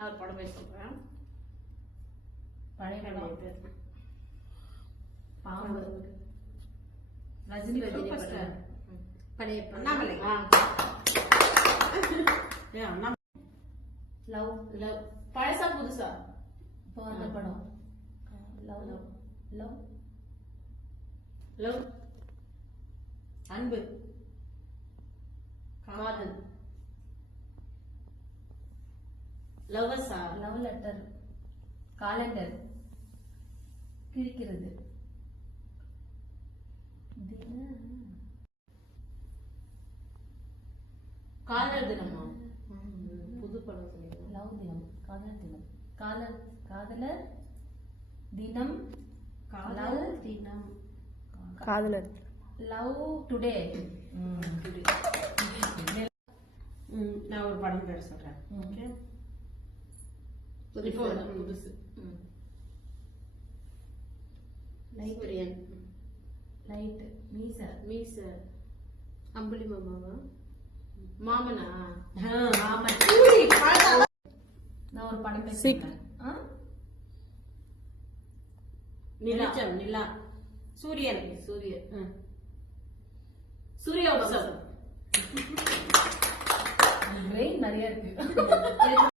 நான் ஒரு படம் பேர் சொல்றேன். பழைய படம். பாம்பு. ரஜினி படம். பழைய அண்ணாமலை. லவ். லவ். பழசா புதுசா? இப்போ அந்த படம். Love love love love. அன்பு. காதல். லவ்வர்ஸா? Love letter. காலண்டர். கிழிக்கிறது. காதல் தினமா? புது படம் சொன்னீங்க. லவ் தினம். காதலர் தினம். காதலர் தினம். காதல் தினம். காதலர். Love today. நான் ஒரு படம் பேர் சொல்றேன். ஓகே, புதுசு. லைட். லைட். மீச. மீச. அம்புலி மாமாவா? மாமனா? மாமன். நான் ஒரு படம் பேர் சிக். சொல்றேன். நிலா. நிலா. சூரியன். சூரியன். சூரிய வம்சம். பிரெயின் நிறைய இருக்கு.